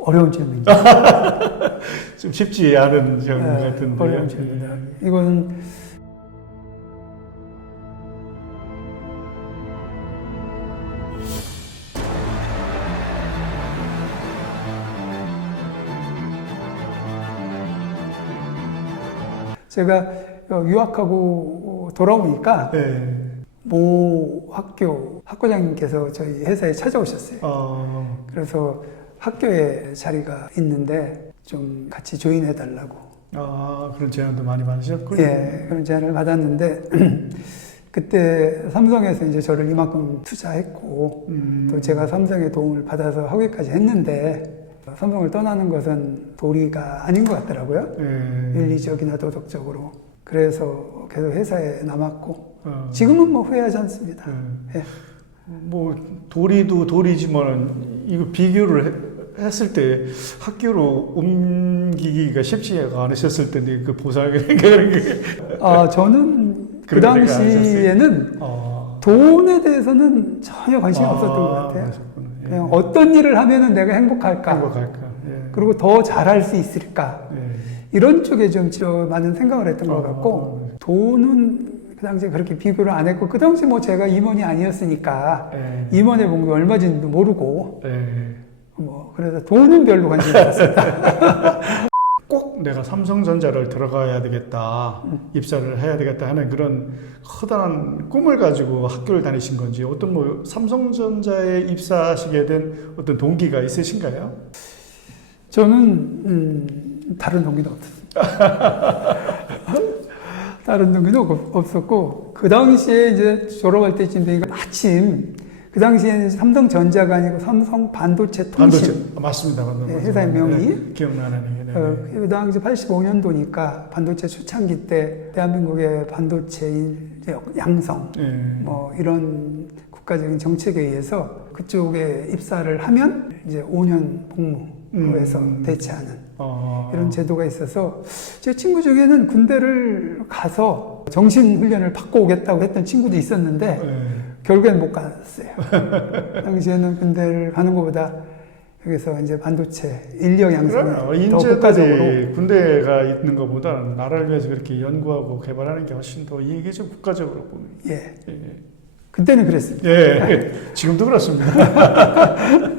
어려운 질문이죠. 좀 쉽지 않은 점 네, 같은데. 어려운 질문이다. 이건 제가 유학하고 돌아오니까 네. 모 학교 학교장님께서 저희 회사에 찾아오셨어요. 어, 그래서 학교에 자리가 있는데 좀 같이 조인해 달라고 아, 그런 제안도 많이 받으셨군요. 예, 그런 제안을 받았는데 그때 삼성에서 이제 저를 이만큼 투자했고 음, 또 제가 삼성의 도움을 받아서 하기까지 했는데 삼성을 떠나는 것은 도리가 아닌 것 같더라고요. 예. 윤리적이나 도덕적으로. 그래서 계속 회사에 남았고 어, 지금은 뭐 후회하지 않습니다. 예. 예. 뭐 도리도 도리지만 이거 비교를 해- 했을 때 학교로 옮기기가 쉽지가 않으셨을 텐데 그 보상이 그런 게 아, 저는 그 당시에는 아, 돈에 대해서는 전혀 관심이 아, 없었던 것 같아요. 예. 그냥 어떤 일을 하면은 내가 행복할까? 행복할까? 예. 그리고 더 잘할 수 있을까? 예. 이런 쪽에 좀저 많은 생각을 했던 것 어. 같고 돈은 그 당시에 그렇게 비교를 안 했고 그 당시 뭐 제가 임원이 아니었으니까 예. 임원의 봉급이 얼마인지도 모르고 예. 뭐 그래서 돈은 별로 관심이 없었다. 꼭 내가 삼성전자를 들어가야 되겠다, 입사를 해야 되겠다 하는 그런 커다란 꿈을 가지고 학교를 다니신 건지 어떤 뭐 삼성전자에 입사하시게 된 어떤 동기가 있으신가요? 저는 음, 다른 동기도 없었습니다. 다른 동기도 없- 없었고 그 당시에 이제 졸업할 때쯤 되니까 마침 그 당시에는 삼성 전자가 아니고 삼성 반도체 통신 반도체 아, 맞습니다, 맞습니다. 네, 회사의 명이. 네, 기억나는 게. 네. 어, 그 당시 85년도니까 반도체 초창기 때 대한민국의 반도체 이제 양성 예. 뭐 이런 국가적인 정책에 의해서 그쪽에 입사를 하면 이제 5년 복무에서 음. 대체하는 어, 이런 제도가 있어서 제 친구 중에는 군대를 가서 정신 훈련을 받고 오겠다고 했던 친구도 있었는데 예. 결국엔 못 갔어요. 당시에는 군대를 가는 것보다 여기서 이제 반도체 인력 양성을 더 국가적으로 군대가 있는 것보다는 나라를 위해서 그렇게 연구하고 개발하는 게 훨씬 더 이익이죠 국가적으로 보면. 예 예. 그때는 그랬습니다. 예, 지금도 그렇습니다.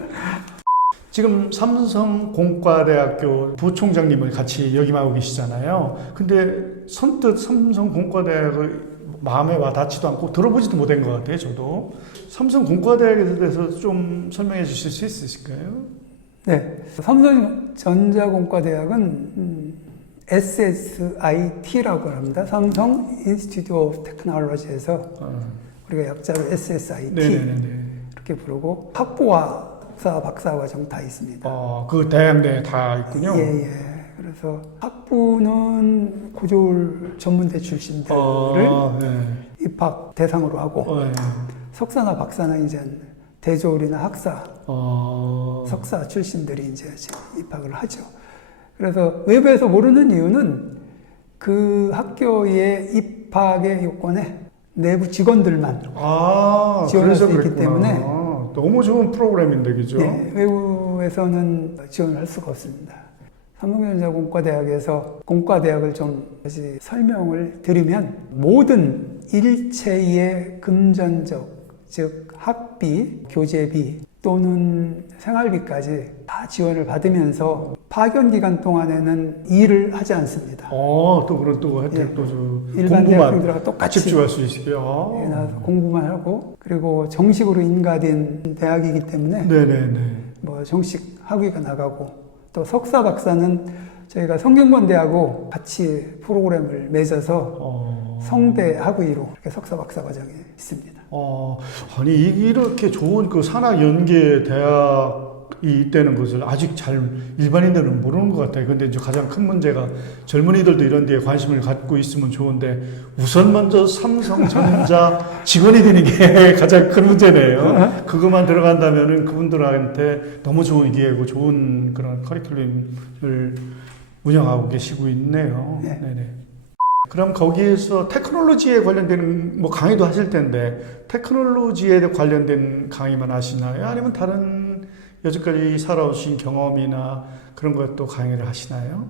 지금 삼성공과대학교 부총장님을 같이 역임하고 계시잖아요. 근데 선뜻 삼성공과대학을 마음에 와 닿지도 않고 들어보지도 못한 것 같아요, 저도. 삼성 공과대학에 대해서 좀 설명해 주실 수 있으실까요? 네, 삼성전자공과대학은 음, SSIT라고 합니다. 삼성 인스티튜트 오브 테크놀로지에서 어, 우리가 약자로 SSIT 네네네. 이렇게 부르고 학부와 박사, 박사 과정 다 있습니다. 어, 그 대학 내에 다 있군요. 예, 예. 그래서 학부는 고졸 전문대 출신들을 어, 예. 입학 대상으로 하고 어, 예. 석사나 박사나 이제 대졸이나 학사, 어, 석사 출신들이 이제 입학을 하죠. 그래서 외부에서 모르는 이유는 그 학교의 입학의 요건에 내부 직원들만 아, 지원할 수 있기 그랬구나. 때문에 아, 너무 좋은 프로그램인데, 그죠? 예, 외부에서는 지원을 할 수가 없습니다. 삼성전자 공과대학에서 공과대학을 좀 다시 설명을 드리면 모든 일체의 금전적 즉 학비, 교재비 또는 생활비까지 다 지원을 받으면서 파견 기간 동안에는 일을 하지 않습니다. 어, 또 그런 또 혜택도 예. 저 일반 대학생들과 똑같이 집중할 수 있게요. 예, 나와서 공부만 하고 그리고 정식으로 인가된 대학이기 때문에 네네네. 뭐 정식 학위가 나가고 또 석사 박사는 저희가 성균관대하고 같이 프로그램을 맺어서 어, 성대 학위로 이렇게 석사 박사 과정이 있습니다. 어, 아니 이- 이렇게 좋은 그 산학 연계 대학이 있다는 것을 아직 잘 일반인들은 모르는 것 같아요. 근데 이제 가장 큰 문제가 젊은이들도 이런 데에 관심을 갖고 있으면 좋은데 우선 먼저 삼성전자 직원이 되는 게 가장 큰 문제네요. 그것만 들어간다면은 그분들한테 너무 좋은 기회고 좋은 그런 커리큘럼을 운영하고 계시고 있네요. 네. 네네. 그럼 거기에서 테크놀로지에 관련된 뭐 강의도 하실 텐데 테크놀로지에 관련된 강의만 하시나요? 아니면 다른 여태까지 살아오신 경험이나 그런 것도 강의를 하시나요?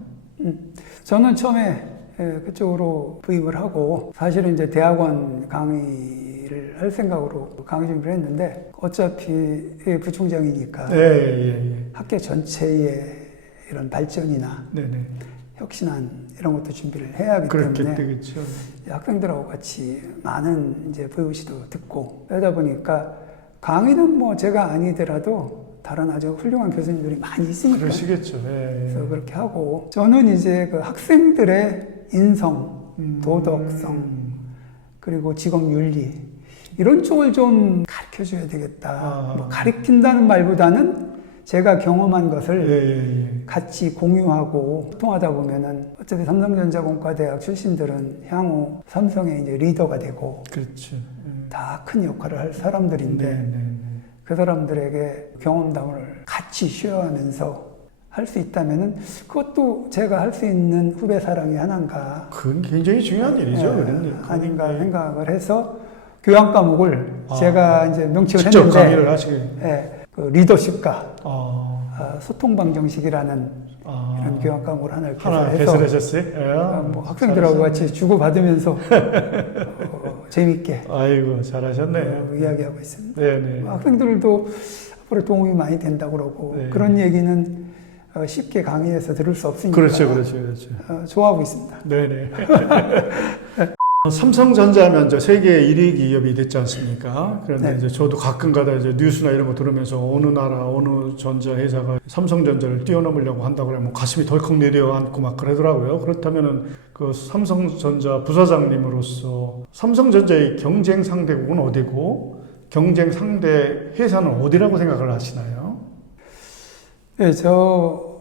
저는 처음에 예, 그쪽으로 부임을 하고 사실은 이제 대학원 강의를 할 생각으로 강의 준비를 했는데 어차피 예, 부총장이니까 네, 예, 예. 학교 전체의 이런 발전이나 네, 네. 혁신안 이런 것도 준비를 해야 하기 때문에 되겠죠. 이제 학생들하고 같이 많은 이제 VOC도 듣고 그러다 보니까 강의는 뭐 제가 아니더라도 다른 아주 훌륭한 교수님들이 많이 있으니까 그러시겠죠. 예, 예. 그래서 그렇게 하고 저는 이제 그 학생들의 인성, 음. 도덕성 그리고 직업 윤리 이런 쪽을 좀 가르쳐 줘야 되겠다. 아. 뭐 가르친다는 말보다는 제가 경험한 예, 것을 예, 예. 같이 공유하고 소통하다 보면은 어차피 삼성전자 공과대학 출신들은 향후 삼성의 이제 리더가 되고 그렇죠. 예. 다큰 역할을 할 네, 사람들인데 네, 네. 그 사람들에게 경험담을 같이 쉐어하면서 할 수 있다면은 그것도 제가 할 수 있는 후배 사랑의 하나인가 그건 굉장히 중요한 일이죠. 예. 아닌가 예. 생각을 해서 교양 과목을 아. 제가 이제 명칭을 직접 했는데 강의를 하시게. 예, 그 리더십과 아, 아, 소통 방정식이라는 아. 이런 교양 과목을 하나를 하나 개설해서 개설하셨어요? 예. 어, 뭐 학생들하고 같이 주고 받으면서 어, 재밌게 아이고 잘하셨네요. 어, 이야기하고 있습니다. 네, 네. 학생들도 앞으로 도움이 많이 된다고 그러고 네. 그런 얘기는 어, 쉽게 강의에서 들을 수 없으니까 그렇죠, 그렇죠, 그렇죠. 어, 좋아하고 있습니다. 네네. 삼성전자면 저 세계 1위 기업이 됐지 않습니까? 그런데 네. 이제 저도 가끔가다 이제 뉴스나 이런 거 들으면서 어느 나라 어느 전자 회사가 삼성전자를 뛰어넘으려고 한다고 그러면 가슴이 덜컥 내려앉고 막 그러더라고요. 그렇다면은 그 삼성전자 부사장님으로서 삼성전자의 경쟁 상대국은 어디고 경쟁 상대 회사는 어디라고 생각을 하시나요? 네, 저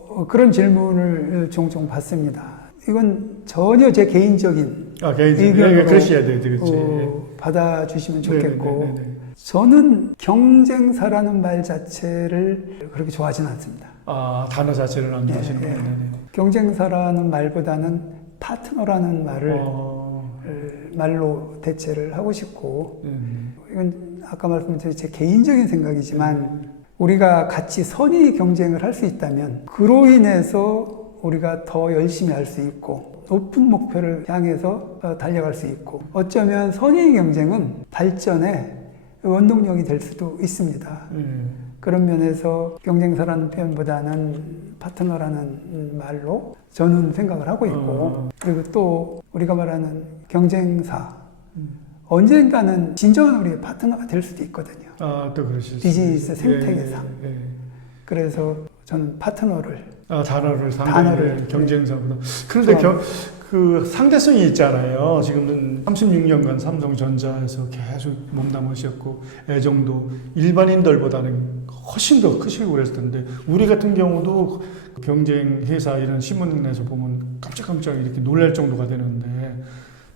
어, 그런 질문을 종종 받습니다. 이건 전혀 제 개인적인 아, 의견으로, 그러셔야 돼요, 그렇지. 어, 받아주시면 좋겠고 네네네네. 저는 경쟁사라는 말 자체를 그렇게 좋아하지는 않습니다. 아, 단어 자체를 안 좋아하시는 네, 네. 거네요. 경쟁사라는 말보다는 파트너라는 말을 어, 말로 대체를 하고 싶고 네. 이건 아까 말씀드린 제 개인적인 생각이지만 우리가 같이 선의 경쟁을 할 수 있다면 그로 인해서 우리가 더 열심히 할 수 있고 높은 목표를 향해서 어, 달려갈 수 있고 어쩌면 선의 경쟁은 발전의 원동력이 될 수도 있습니다. 네. 그런 면에서 경쟁사라는 표현보다는 파트너라는 말로 저는 생각을 하고 있고 어. 그리고 또 우리가 말하는 경쟁사 음. 언젠가는 진정한 우리의 파트너가 될 수도 있거든요. 아, 또 그러실 수 비즈니스. 생태계상. 예, 예, 예. 그래서 저는 파트너를 아, 단어를 상대 단어를. 경쟁사보다. 그런데 좋아합니다. 겨, 그 상대성이 있잖아요. 지금은 36년간 삼성전자에서 계속 몸담으셨고 애정도 일반인들보다는 훨씬 더 크시고 그랬을 텐데 우리 같은 경우도 경쟁 회사 이런 신문에서 보면 깜짝깜짝 이렇게 놀랄 정도가 되는데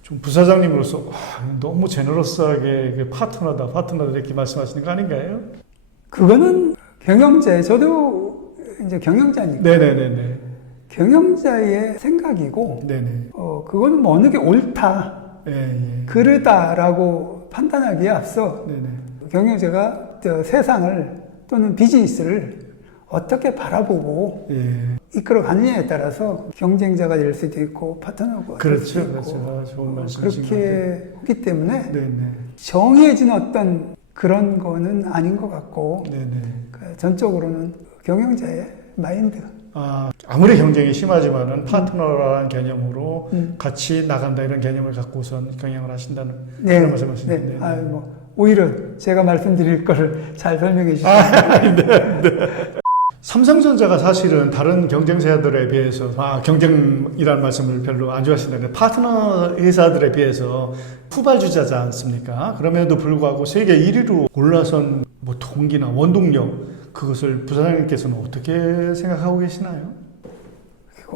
좀 부사장님으로서 와, 너무 제너러스하게 그 파트너다 파트너다 이렇게 말씀하시는 거 아닌가요? 그거는 경영자 저도 이제 경영자니까 네네네네. 경영자의 생각이고 네네. 어 그거는 뭐 어느 게 옳다 예, 예. 그르다라고 판단하기에 앞서 네네. 경영자가 저 세상을 또는 비즈니스를 어떻게 바라보고 예. 이끌어가느냐에 따라서 경쟁자가 될 수도 있고 파트너가 될 수도 그렇죠. 있고 그렇죠. 아, 좋은 말씀이신 같아요. 그렇게 했기 때문에 네네. 정해진 어떤 그런 거는 아닌 것 같고 네네. 그 전적으로는 경영자의 마인드 아, 아무리 경쟁이 심하지만은 파트너라는 개념으로 음. 같이 나간다 이런 개념을 갖고선 경영을 하신다는 네, 그런 말씀하시는 네. 네. 아, 뭐 오히려 제가 말씀드릴 거를 잘 설명해 주시죠. 아, 삼성전자가 사실은 다른 경쟁사들에 비해서 아, 경쟁이라는 말씀을 별로 안 좋아하시는데 파트너 회사들에 비해서 후발주자지 않습니까? 그럼에도 불구하고 세계 1위로 올라선 뭐 동기나 원동력 그것을 부사장님께서는 어떻게 생각하고 계시나요?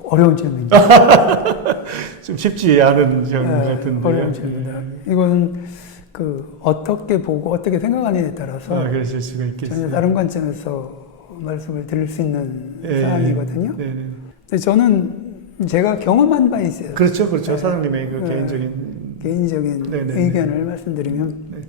어려운 질문입니다. 좀 쉽지 않은 점 네, 같은데. 어려운 질문입니다. 이건 그 어떻게 보고 어떻게 생각하느냐에 따라서 아, 전혀. 다른 관점에서 말씀을 드릴 수 있는 예, 사항이거든요. 네, 네. 근데 저는 제가 경험한 바 있어요. 그렇죠, 그렇죠. 네. 사장님의 그 네. 개인적인 개인적인 네, 네, 의견을 말씀드리면 네.